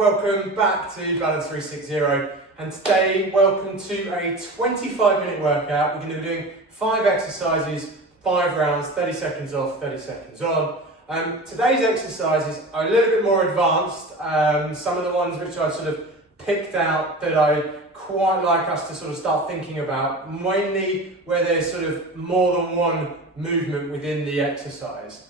welcome back to BALANCE36ZERO, and today welcome to a 25-minute workout. We're going to be doing 5 exercises, 5 rounds, 30 seconds off, 30 seconds on. Today's exercises are a little bit more advanced. Some of the ones which I've sort of picked out that I quite like us to sort of start thinking about, mainly where there's sort of more than one movement within the exercise.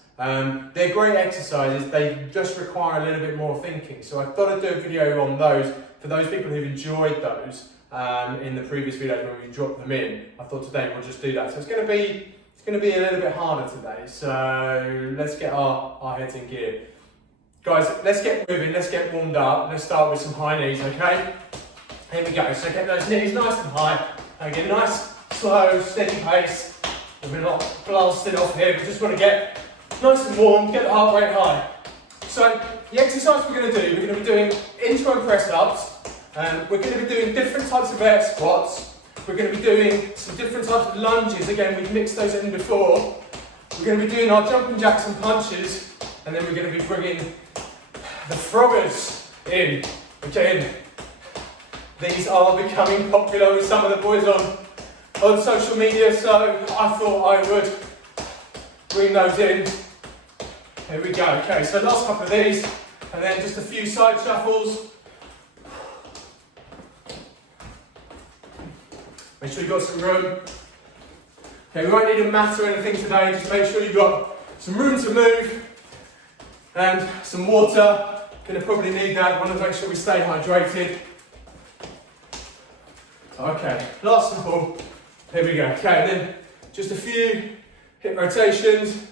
They're great exercises, they just require a little bit more thinking. So I thought I'd do a video on those for those people who've enjoyed those in the previous videos when we dropped them in. I thought today we'll just do that. So it's going to be a little bit harder today. So let's get our heads in gear. Guys, let's get moving, let's get warmed up. Let's start with some high knees, okay? Here we go. So get those knees nice and high. Again, nice, slow, steady pace. We're not blasting off here, we just want to get nice and warm, get the heart rate high. So the exercise we're going to do, we're going to be doing Inchworm press ups, we're going to be doing different types of air squats, we're going to be doing some different types of lunges, again we've mixed those in before, we're going to be doing our jumping jacks and punches, and then we're going to be bringing the froggers in. Again, these are becoming popular with some of the boys on social media, so I thought I would bring those in. Here we go. Okay, so last couple of these, and then just a few side shuffles. Make sure you've got some room. Okay, we won't need a mat or anything today, just make sure you've got some room to move and some water. Gonna probably need that. Want to make sure we stay hydrated. Okay, last simple. Here we go. Okay, and then just a few hip rotations.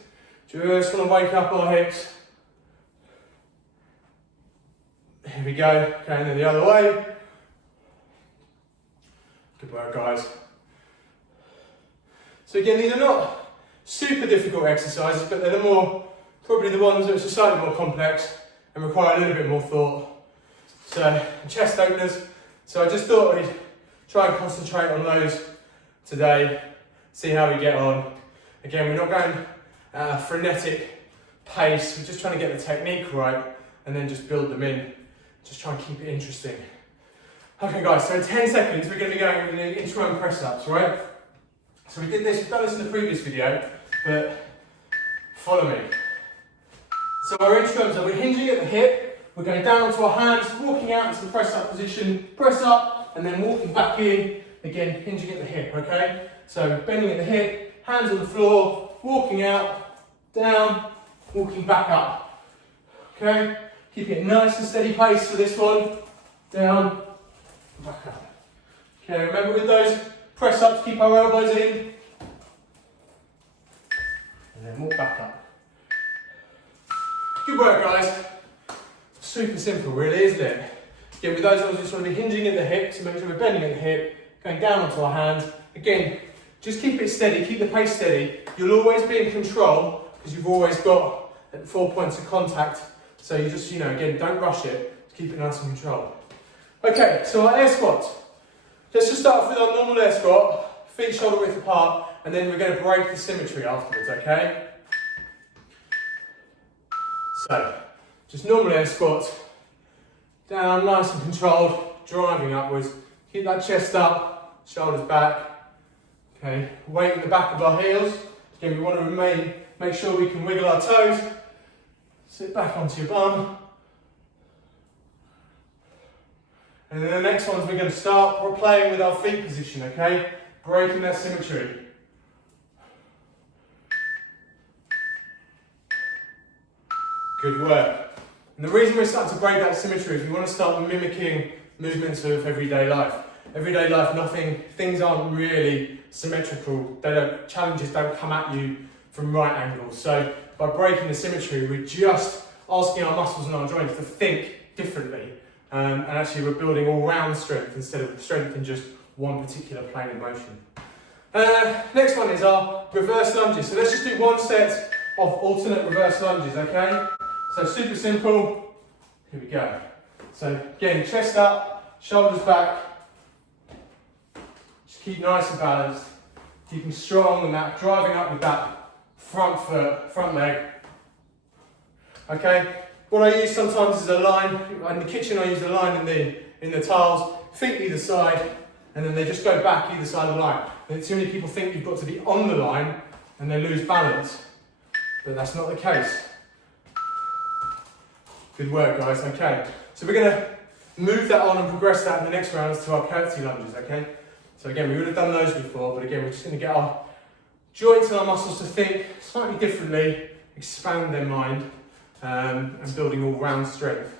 Just want to wake up our hips. Here we go. Okay, and then the other way. Good work, guys. So again, these are not super difficult exercises, but they're probably the ones that are slightly more complex and require a little bit more thought. So chest openers. So I just thought we'd try and concentrate on those today. See how we get on. Again, we're not going at a frenetic pace, we're just trying to get the technique right and then just build them in. Just try and keep it interesting. Okay guys, so in 10 seconds we're going to be going with the Inchworm press ups, right? So we've done this in the previous video, but follow me. So our Inchworms are, we're hinging at the hip, we're going down onto our hands, walking out into the press up position, press up, and then walking back in, again hinging at the hip, okay? So bending at the hip, hands on the floor, walking out, down, walking back up. Okay? Keeping it nice and steady pace for this one. Down, back up. Okay, remember with those press ups, keep our elbows in. And then walk back up. Good work, guys. Super simple, really, isn't it? Again, with those ones, we just want to be hinging at the hip, so make sure we're bending at the hip, going down onto our hands. Again, just keep it steady, keep the pace steady. You'll always be in control because you've always got 4 points of contact. So you just, again, don't rush it. Just keep it nice and controlled. Okay, so our air squats. Let's just start off with our normal air squat, feet shoulder width apart, and then we're going to break the symmetry afterwards, okay? So, just normal air squats, down, nice and controlled, driving upwards. Keep that chest up, shoulders back. Okay, weight in the back of our heels. Again, we want to make sure we can wiggle our toes. Sit back onto your bum. And then the next ones we're going to start, we're playing with our feet position, okay? Breaking that symmetry. Good work. And the reason we're starting to break that symmetry is we want to start mimicking movements of everyday life. Everyday life, things aren't really symmetrical. Challenges don't come at you from right angles. So by breaking the symmetry, we're just asking our muscles and our joints to think differently. And actually we're building all-round strength instead of strength in just one particular plane of motion. Next one is our reverse lunges. So let's just do 1 set of alternate reverse lunges, okay? So super simple. Here we go. So again, chest up, shoulders back. Just keep nice and balanced. Keeping strong and that, driving up with that front foot, front leg. Okay, what I use sometimes is a line. In the kitchen I use a line in the tiles, feet either side, and then they just go back either side of the line. And too many people think you've got to be on the line and they lose balance, but that's not the case. Good work, guys. Okay, so we're going to move that on and progress that in the next rounds to our curtsy lunges, okay? So again, we would have done those before, but again, we're just going to get our joints and our muscles to think slightly differently, expand their mind, and building all round strength.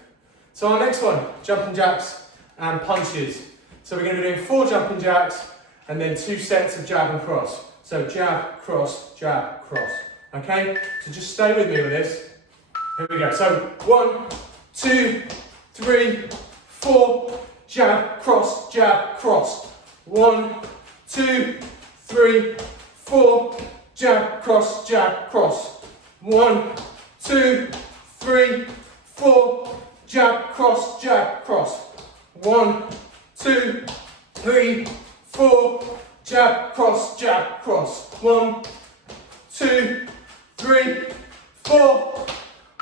So our next one, jumping jacks and punches. So we're going to be doing 4 jumping jacks and then 2 sets of jab and cross. So jab, cross, okay? So just stay with me with this. Here we go. So 1, 2, 3, 4, jab, cross, jab, cross. 1, 2, 3, 4, jab, cross, jab, cross. 1, 2, 3, 4, jab, cross, jab, cross. 1, 2, 3, 4, jab, cross, jab, cross. 1, 2, 3, 4.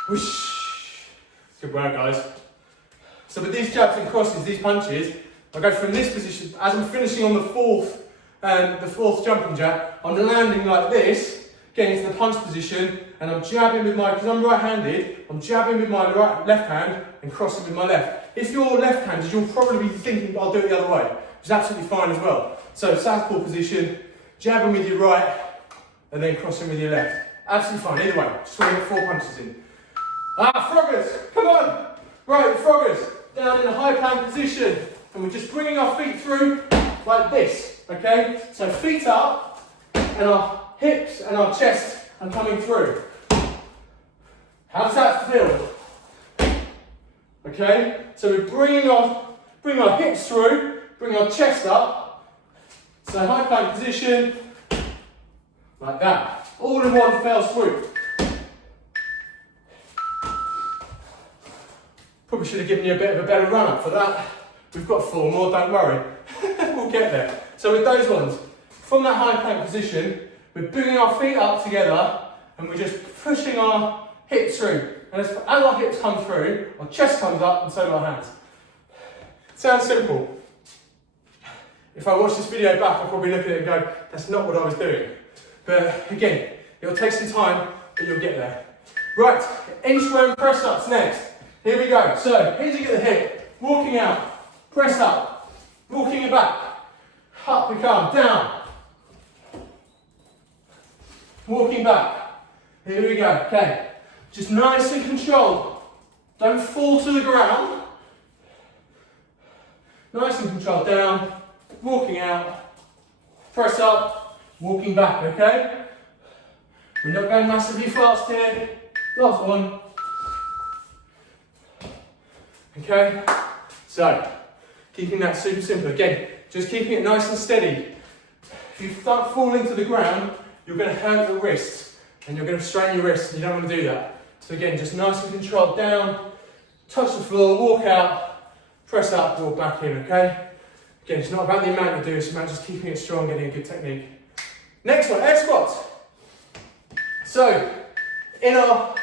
Whoosh. Good work, guys. So with these jabs and crosses, these punches, I go from this position, as I'm finishing on the fourth jumping jab, I'm landing like this, getting into the punch position, and I'm jabbing with my, because I'm right-handed, I'm jabbing with my left hand and crossing with my left. If you're left-handed, you'll probably be thinking, I'll do it the other way, which is absolutely fine as well. So southpaw position, jabbing with your right, and then crossing with your left. Absolutely fine, either way. Just want to get 4 punches in. Froggers, come on! Right, froggers, down in a high plank position. And we're just bringing our feet through like this, okay? So feet up, and our hips and our chest are coming through. How does that feel? Okay? So we're bring our hips through, bring our chest up. So high plank position, like that. All in one fell swoop. Probably should have given you a bit of a better run up for that. We've got 4 more, don't worry. We'll get there. So with those ones, from that high plank position, we're bringing our feet up together and we're just pushing our hips through. And as our hips come through, our chest comes up and so do our hands. Sounds simple. If I watch this video back, I'll probably look at it and go, that's not what I was doing. But again, it'll take some time, but you'll get there. Right, inchworm press ups next. Here we go. So, hinge at the hip, walking out. Press up, walking it back, up we come, down, walking back, here we go, okay, just nice and controlled, don't fall to the ground, nice and controlled, down, walking out, press up, walking back, okay, we're not going massively fast here, last one, okay, so, keeping that super simple. Again, just keeping it nice and steady. If you start falling to the ground, you're going to hurt the wrists and you're going to strain your wrists and you don't want to do that. So again, just nice and controlled down, touch the floor, walk out, press up, walk back in, okay? Again, it's not about the amount you do, it's about just keeping it strong, getting a good technique. Next one, air squats. So, in our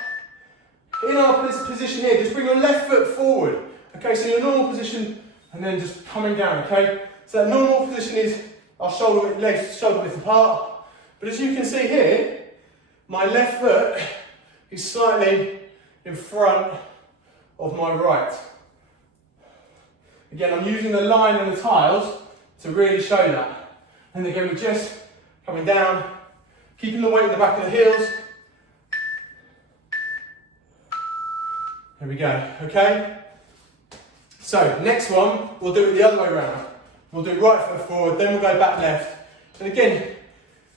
position here, just bring your left foot forward. Okay, so your normal position, and then just coming down, okay? So that normal position is our legs shoulder width apart. But as you can see here, my left foot is slightly in front of my right. Again, I'm using the line and the tiles to really show that. And again, we're just coming down, keeping the weight in the back of the heels. There we go, okay? So, next one, we'll do it the other way around. We'll do right foot forward, then we'll go back left. And again,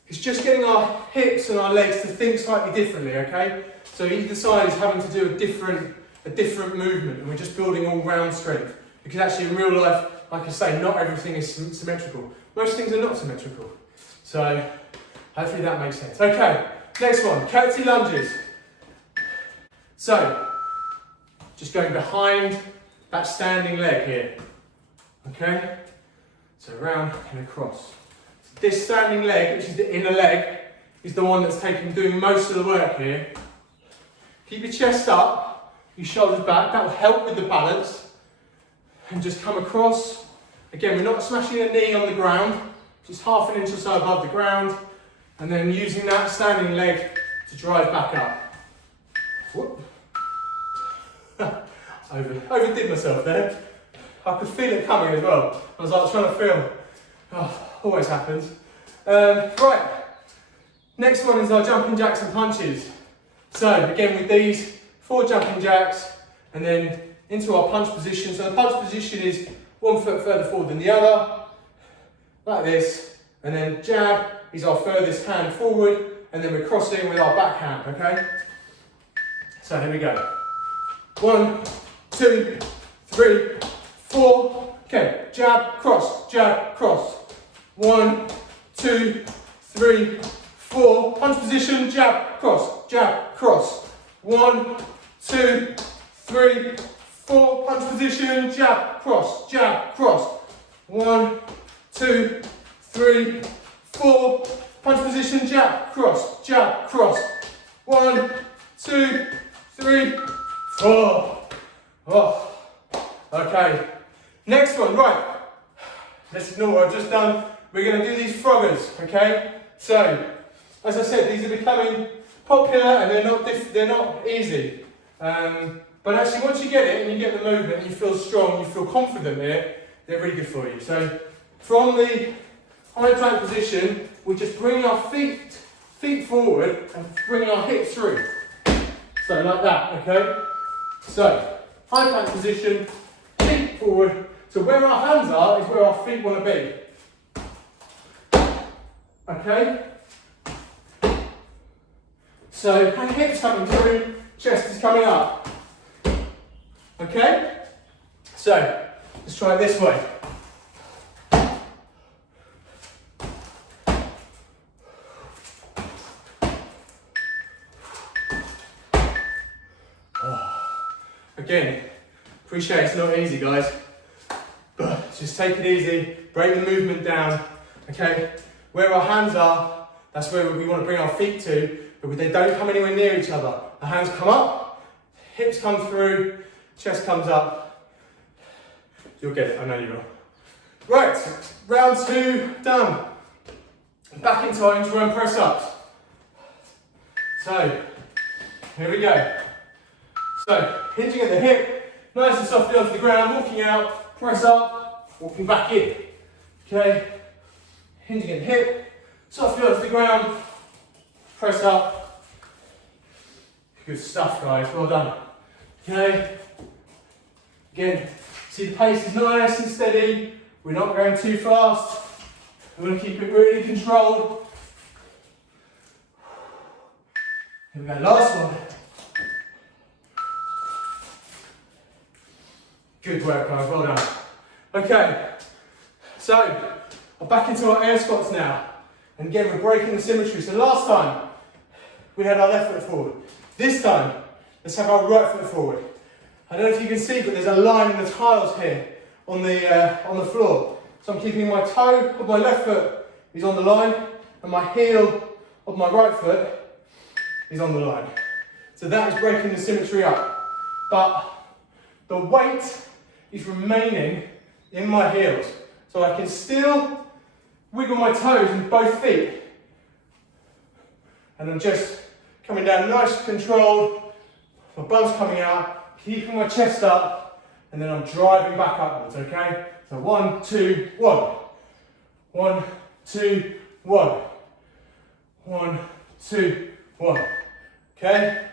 it's just getting our hips and our legs to think slightly differently, okay? So either side is having to do a different movement, and we're just building all round strength. Because actually in real life, like I say, not everything is symmetrical. Most things are not symmetrical. So, hopefully that makes sense. Okay, next one, curtsy lunges. So, just going behind that standing leg here, okay? So around and across. So this standing leg, which is the inner leg, is the one that's doing most of the work here. Keep your chest up, your shoulders back. That will help with the balance. And just come across. Again, we're not smashing a knee on the ground, just half an inch or so above the ground, and then using that standing leg to drive back up. Whoop. Overdid myself there. I could feel it coming as well. I was like trying to film. Oh, always happens. Right, next one is our jumping jacks and punches. So again with these, 4 jumping jacks and then into our punch position. So the punch position is 1 foot further forward than the other, like this, and then jab is our furthest hand forward, and then we're crossing with our back hand, okay? So here we go. 1, 2, 3, 4. Okay, jab, cross, jab, cross. 1, 2, 3, 4. Punch position, jab, cross, jab, cross. 1, 2, 3, 4. Punch position, jab, cross, jab, cross. 1, 2, 3, 4. Punch position, jab, cross, jab, cross. 1, 2, 3, 4. Oh, okay. Next one, right. Let's ignore what I've just done. We're going to do these froggers, okay? So, as I said, these are becoming popular and they're not easy. But actually, once you get it and you get the movement and you feel strong, you feel confident in it, they're really good for you. So, from the high plank position, we just bring our feet forward and bring our hips through. So, like that, okay? So, high plank position, feet forward. So where our hands are is where our feet want to be. Okay? So hips coming through, chest is coming up. Okay? So let's try it this way. Again, appreciate it's not easy, guys. But just take it easy, break the movement down, okay? Where our hands are, that's where we want to bring our feet to, but they don't come anywhere near each other. The hands come up, hips come through, chest comes up. You'll get it, I know you will. Right, round 2, done. Back into our inchworm press ups. So, here we go. So, hinging at the hip, nice and softly onto the ground, walking out, press up, walking back in. Okay, hinging at the hip, softly onto the ground, press up. Good stuff, guys, well done. Okay, again, see the pace is nice and steady, we're not going too fast, we want to keep it really controlled. Here we go, last one. Good work, guys, well done. Okay, so we're back into our air squats now. And again, we're breaking the symmetry. So last time, we had our left foot forward. This time, let's have our right foot forward. I don't know if you can see, but there's a line in the tiles here on the floor. So I'm keeping my toe of my left foot is on the line, and my heel of my right foot is on the line. So that is breaking the symmetry up. But the weight is remaining in my heels. So I can still wiggle my toes in both feet. And I'm just coming down nice controlled, my bum's coming out, keeping my chest up, and then I'm driving back upwards, okay? So 1, 2, 1. 1, 2, 1. 1, 2, 1. Okay?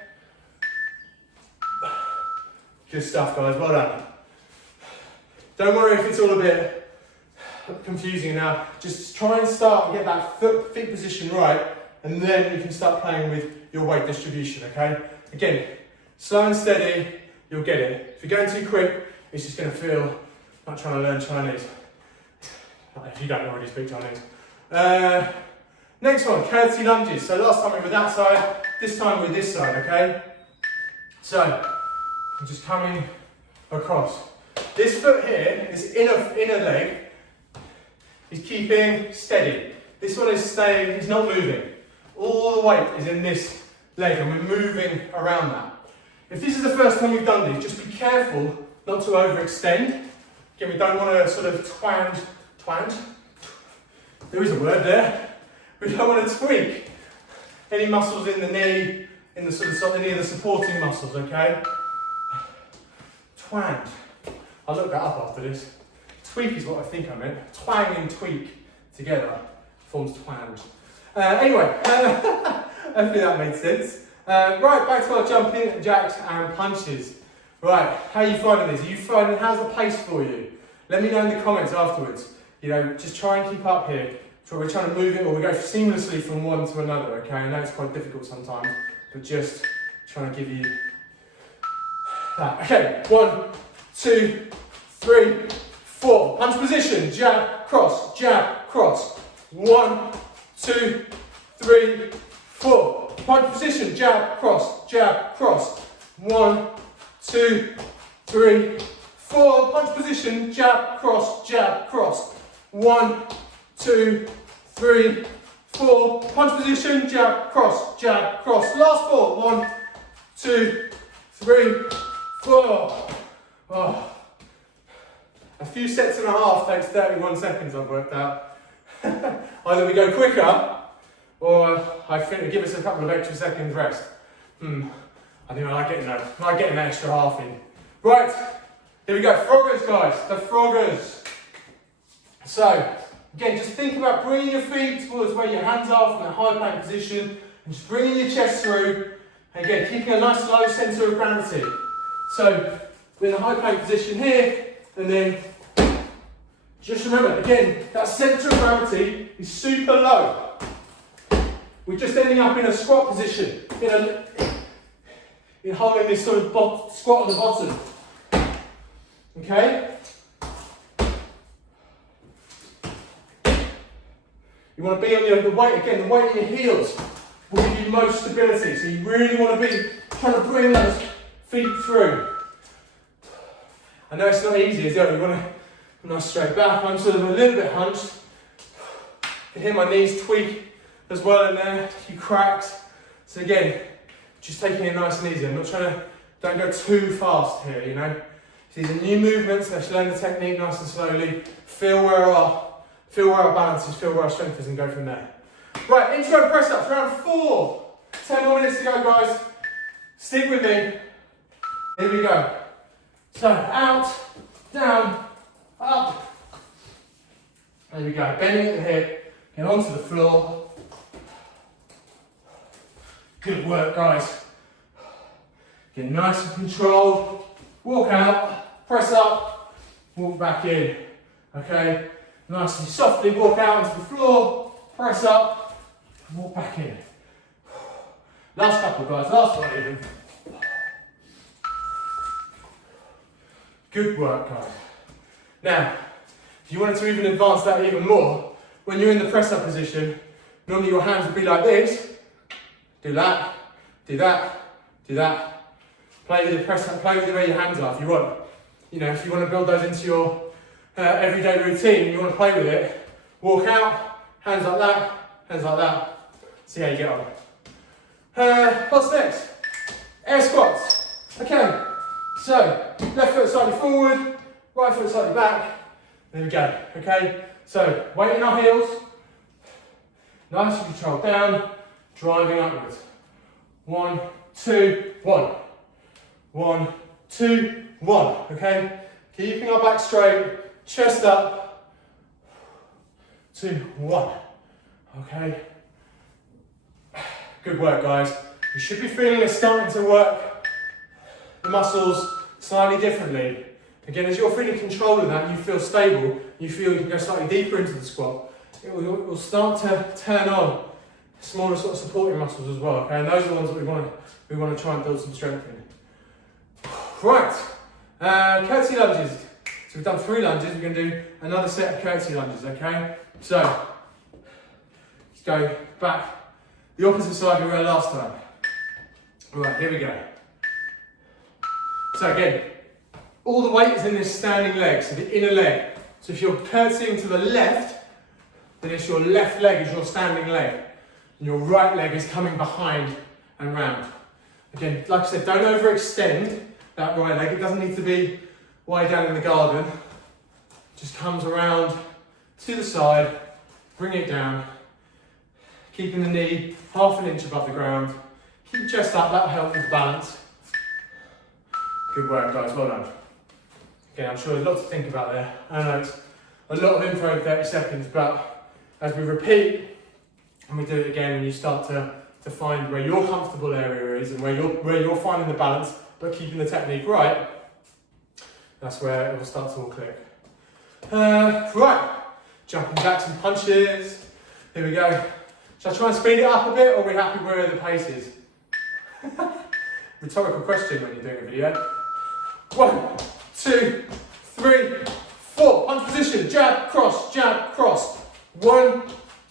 Good stuff, guys, well done. Don't worry if it's all a bit confusing now. Just try and start and get that feet position right, and then you can start playing with your weight distribution, okay? Again, slow and steady, you'll get it. If you're going too quick, it's just going to feel like trying to learn Chinese. If you don't already speak Chinese. Next one, curtsy lunges. So last time we were that side, this time we're this side, okay? So, I'm just coming across. This foot here, this inner leg, is keeping steady. This one is staying, it's not moving. All the weight is in this leg and we're moving around that. If this is the first time you've done these, just be careful not to overextend. Again, we don't want to sort of twang, there is a word there. We don't want to tweak any muscles in the knee, in the sort of any of the supporting muscles, okay? Twang. I'll look that up after this. Tweak is what I think I meant. Twang and tweak together forms twang. Anyway, hopefully that made sense. Right, back to our jumping jacks and punches. Right, how are you finding this? Are you finding, how's the pace for you? Let me know in the comments afterwards. You know, just try and keep up here. So we're trying to move it, or we go seamlessly from one to another, okay? I know it's quite difficult sometimes, but just trying to give you that. Okay, 1, 2, 3, 4. Punch position, jab, cross, jab, cross. 1, 2, 3, 4. Punch position, jab, cross, jab, cross. 1, 2, 3, 4. Punch position, jab, cross, jab, cross. 1, 2, 3, 4. Punch position, jab, cross, jab, cross. Last 4. 1, 2, 3, 4. Oh. A few sets and a half takes 31 seconds, I've worked out. Either we go quicker, or I think give us a couple of extra seconds rest. I think I like getting an extra half in. Right, here we go. Froggers, guys. The froggers. So, again, just think about bringing your feet towards where your hands are from that high plank position, and just bringing your chest through. And again, keeping a nice low centre of gravity. So, we're in a high plank position here, and then just remember, again, that centre of gravity is super low. We're just ending up in a squat position, in holding this sort of squat at the bottom. Okay? You want to be on the weight, again, the weight in your heels will give you most stability. So you really want to be trying to bring those feet through. I know it's not easy, is it? You want to nice straight back. I'm sort of a little bit hunched. You can hear my knees tweak as well in there, a few cracks. So again, just taking it nice and easy. I'm not trying to, don't go too fast here, you know. These are new movements, let's learn the technique nice and slowly. Feel where our balance is, feel where our strength is, and go from there. Right, Inchworm press ups, round 4. 10 more minutes to go, guys. Stick with me. Here we go. So, out, down, up. There we go, bending at the hip, get onto the floor. Good work, guys. Get nice and controlled. Walk out, press up, walk back in. Okay, nice and softly walk out onto the floor, press up, walk back in. Last couple, guys, last one even. Good work, guys. Now, if you wanted to even advance that even more, when you're in the press up position, normally your hands would be like this. Do that, do that, do that. Play with the press up, play with the way your hands are if you want. You know, if you want to build those into your everyday routine, you want to play with it, walk out, hands like that, hands like that. See how you get on. What's next? Air squats. Okay, so left foot slightly forward, right foot slightly back. There we go, okay? So weight in our heels, nice and controlled down, driving upwards. 1, 2, 1. 1, 2, 1, okay? Keeping our back straight, chest up. 2, 1, okay? Good work, guys. You should be feeling it starting to work the muscles slightly differently. Again, as you're feeling control of that, you feel stable, you feel you can go slightly deeper into the squat, it will start to turn on smaller sort of supporting muscles as well, okay? And those are the ones that we want to try and build some strength in. Right, curtsy lunges. So we've done 3 lunges, we're going to do another set of curtsy lunges, okay? So, let's go back the opposite side we were last time. Right, here we go. So again, all the weight is in this standing leg, so the inner leg. So if you're curtsying to the left, then it's your left leg is your standing leg, and your right leg is coming behind and round. Again, like I said, don't overextend that right leg. It doesn't need to be way down in the garden. Just comes around to the side, bring it down, keeping the knee half an inch above the ground. Keep your chest up, that'll help with the balance. Good work, guys, well done. Again, I'm sure there's lots to think about there. I know it's a lot of info in 30 seconds, but as we repeat and we do it again, and you start to find where your comfortable area is and where you're finding the balance, but keeping the technique right, that's where it will start to all click. Right, jumping jacks and punches. Here we go. Shall I try and speed it up a bit, or are we happy where the pace is? Rhetorical question when you're doing a video. 1, 2, 3, 4. Punch position. Jab, cross, jab, cross. 1,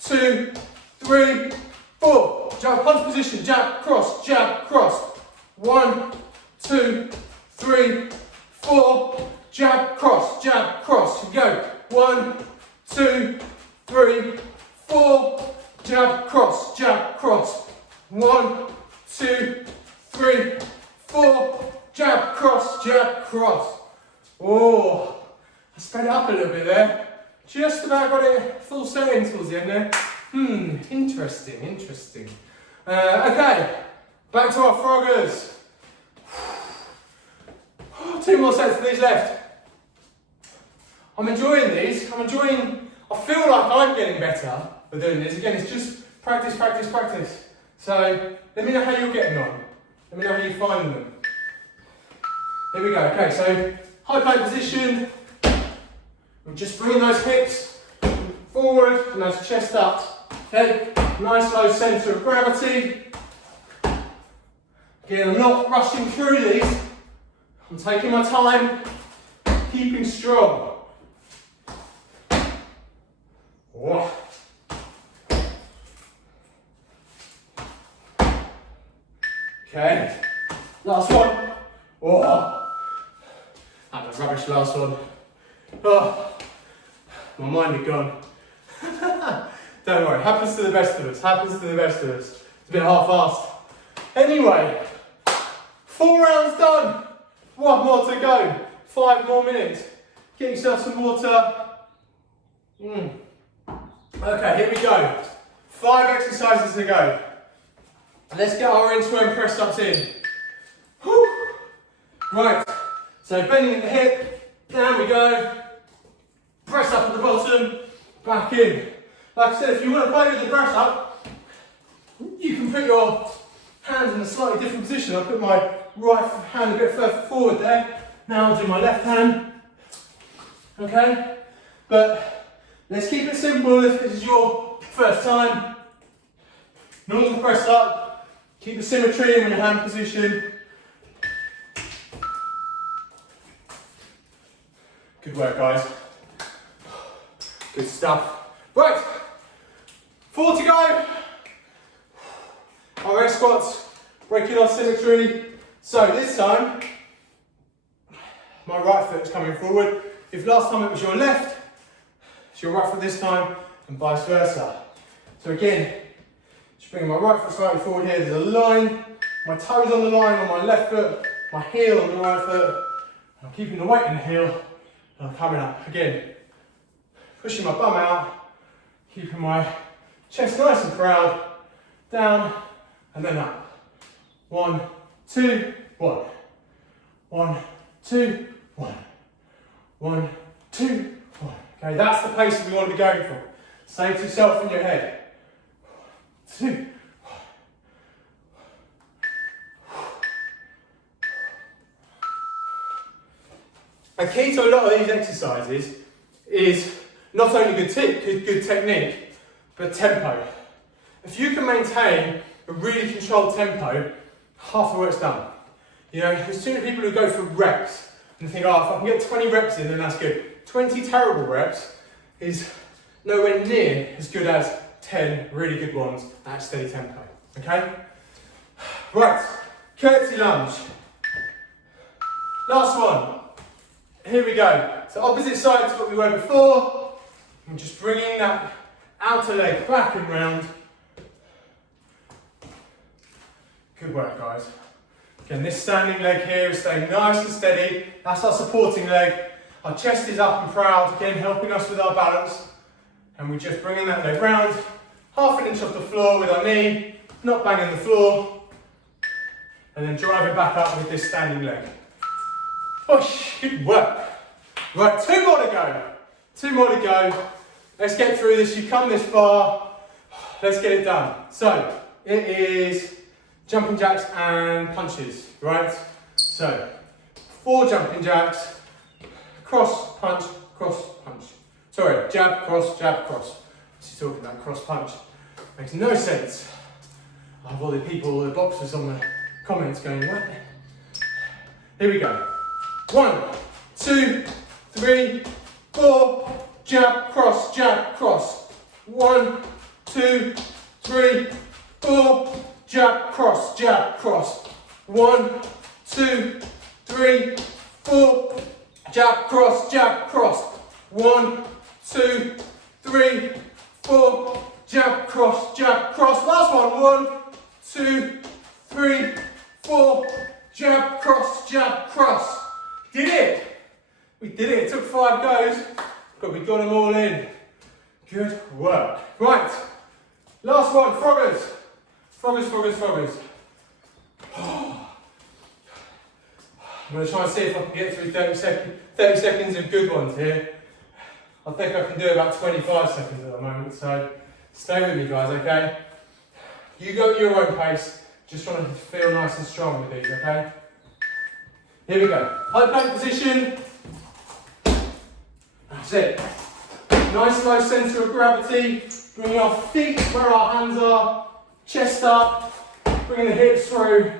2, 3, 4. Jab, punch position. Jab, cross, jab, cross. 1, 2, 3, 4. Jab, cross, jab, cross. Here we go. 1, 2, 3, 4. Jab, cross, jab, cross. 1, 2, 3, 4. Jab, cross, jab, cross. Oh, I sped it up a little bit there. Just about got it full setting towards the end there. Interesting, interesting. Okay, back to our froggers. 2 more sets of these left. I'm enjoying these. I feel like I'm getting better with doing this. Again, it's just practice, practice, practice. So let me know how you're getting on. Let me know how you find them. Here we go. Okay, so high plank position. And just bring those hips forward and those chest up. Okay, nice low centre of gravity. Again, I'm not rushing through these. I'm taking my time, keeping strong. Whoa. Okay, last one. Oh, that was rubbish, last one. Oh, my mind had gone. Don't worry, happens to the best of us, happens to the best of us. It's a bit half-assed. Anyway, 4 rounds done. 1 more to go. 5 more minutes. Get yourself some water. Okay, here we go. 5 exercises to go. Let's get our inchworm press ups in. Whew. Right, so bending at the hip, down we go. Press up at the bottom, back in. Like I said, if you want to play with the press up, you can put your hands in a slightly different position. I'll put my right hand a bit further forward there. Now I'll do my left hand. Okay? But let's keep it simple if this is your first time. Normal press up. Keep the symmetry in your hand position. Good work, guys. Good stuff. Right, 4 to go. Our air squats, breaking our symmetry. So this time, my right foot is coming forward. If last time it was your left, it's your right foot this time, and vice versa. So again, just bringing my right foot slightly forward here. There's a line. My toes on the line on my left foot, my heel on the right foot. I'm keeping the weight in the heel, and I'm coming up. Again, pushing my bum out, keeping my chest nice and proud, down, and then up. 1, 2, 1. 1, 2, 1. 1, 2, 1. Okay, that's the pace that we want to be going for. Say to yourself in your head. 1, 2. A key to a lot of these exercises is not only good technique, but tempo. If you can maintain a really controlled tempo, half the work's done. You know, there's too many people who go for reps and think, oh, if I can get 20 reps in, then that's good. 20 terrible reps is nowhere near as good as 10 really good ones at steady tempo, okay? Right, curtsy lunge. Last one. Here we go. So opposite side to what we were before. I'm just bringing that outer leg back and round. Good work, guys. Again, this standing leg here is staying nice and steady. That's our supporting leg. Our chest is up and proud, again helping us with our balance. And we're just bringing that leg round, half an inch off the floor with our knee, not banging the floor. And then driving back up with this standing leg. Push, good work. Right, 2 more to go. 2 more to go. Let's get through this. You've come this far. Let's get it done. So, it is jumping jacks and punches, right? So, 4 jumping jacks, cross, punch, cross, punch. Sorry, jab, cross, cross. What's he talking about? Cross, punch. Makes no sense. I have all the people, all the boxers on the comments going, what? Here we go. 1, 2, 3, 4, jab, cross, jab, cross. 1, 2, 3, 4, jab, cross, jab, cross. 1, 2, 3, 4, jab, cross, jab, cross. 1, 2, 3, 4, jab, cross, jab, cross. Last one. 1, 2, 3, 4, jab, cross, jab, cross. Did it! We did it. It took 5 goes, but we got them all in. Good work. Right, last one, froggers. Froggers. I'm going to try and see if I can get through 30 seconds of good ones here. I think I can do about 25 seconds at the moment, so stay with me guys, okay? You go at your own pace, just trying to feel nice and strong with these, okay? Here we go. High plank position. That's it. Nice low centre of gravity. Bring our feet where our hands are. Chest up. Bring the hips through.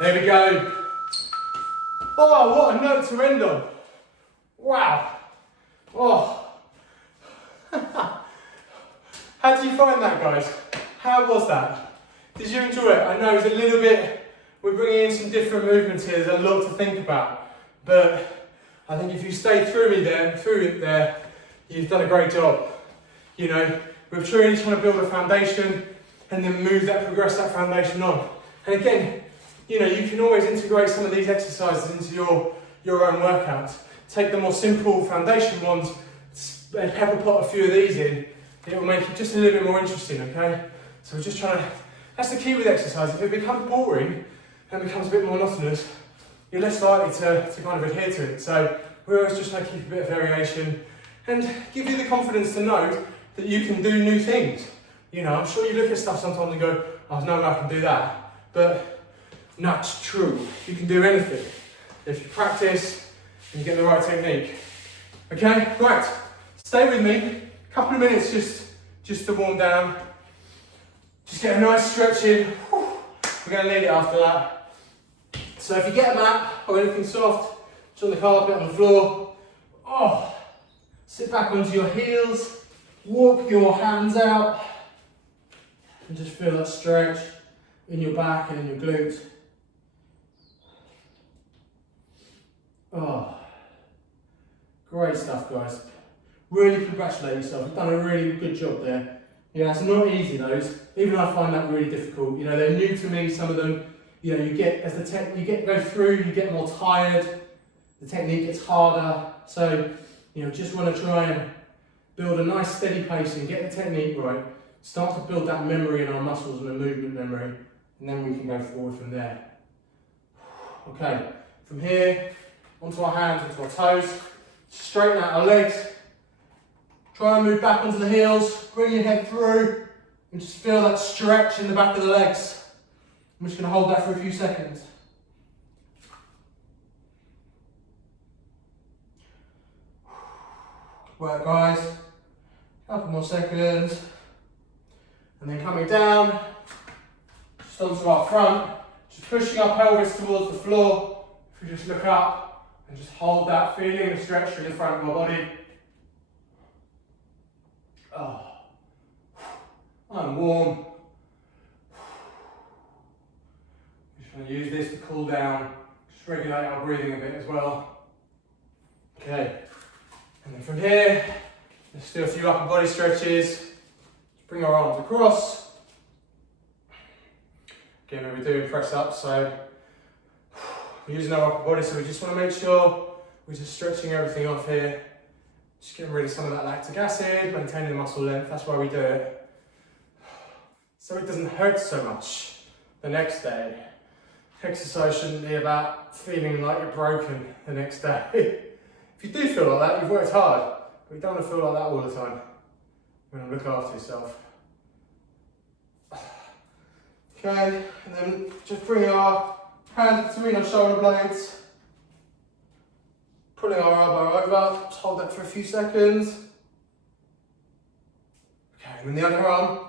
There we go. Oh, what a note to end on. Wow. Oh. How did you find that, guys? How was that? Did you enjoy it? I know it's a little bit, we're bringing in some different movements here. There's a lot to think about. But I think if you stay through it there, you've done a great job. You know, we're truly trying to build a foundation and then progress that foundation on. And again, you know, you can always integrate some of these exercises into your own workouts. Take the more simple foundation ones and pepper pot a few of these in. It will make it just a little bit more interesting, okay? So we're just trying to, that's the key with exercise. If it becomes boring and becomes a bit monotonous, you're less likely to kind of adhere to it. So we're always just trying to keep a bit of variation and give you the confidence to know that you can do new things. You know, I'm sure you look at stuff sometimes and go, oh, no, I can do that. But not true. You can do anything if you practice and you get the right technique. Okay, right. Stay with me. A couple of minutes just to warm down. Just get a nice stretch in. Whew. We're going to need it after that. So if you get a mat or anything soft, it's on the carpet, on the floor. Oh, sit back onto your heels. Walk your hands out. And just feel that stretch in your back and in your glutes. Oh, great stuff, guys. Really congratulate yourself. You've done a really good job there. Yeah, it's not easy, those. Even I find that really difficult. You know, they're new to me, some of them. You know, you get, as go through, you get more tired. The technique gets harder. So, you know, just want to try and build a nice steady pace and get the technique right. Start to build that memory in our muscles and the movement memory. And then we can go forward from there. Okay, from here, onto our hands, onto our toes. Straighten out our legs. Try and move back onto the heels. Bring your head through. And just feel that stretch in the back of the legs. I'm just going to hold that for a few seconds. Work, guys. Couple more seconds. And then coming down, just onto our front. Just pushing our pelvis towards the floor. If we just look up and just hold that feeling of stretch through the front of our body. Oh, I'm warm. down, just regulate our breathing a bit as well. Okay, and then from here, let's do a few upper body stretches. Bring our arms across. Again, we're doing press up, so we're using our upper body, so we just want to make sure we're just stretching everything off here. Just getting rid of some of that lactic acid, maintaining the muscle length, that's why we do it. So it doesn't hurt so much the next day. Exercise shouldn't be about feeling like you're broken the next day. If you do feel like that, you've worked hard, but you don't want to feel like that all the time. You want to look after yourself. Okay, and then just bring our hands between our shoulder blades. Pulling our elbow over, just hold that for a few seconds. Okay, and then the other arm.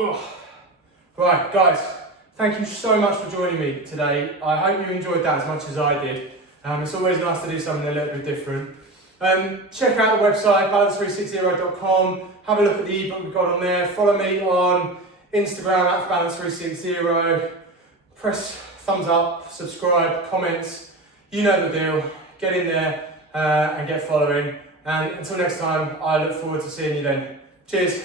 Oh. Right, guys, thank you so much for joining me today. I hope you enjoyed that as much as I did. It's always nice to do something a little bit different. Check out the website, balance360.com. Have a look at the ebook we've got on there. Follow me on Instagram @balance360. Press thumbs up, subscribe, comments. You know the deal. Get in there and get following. And until next time, I look forward to seeing you then. Cheers.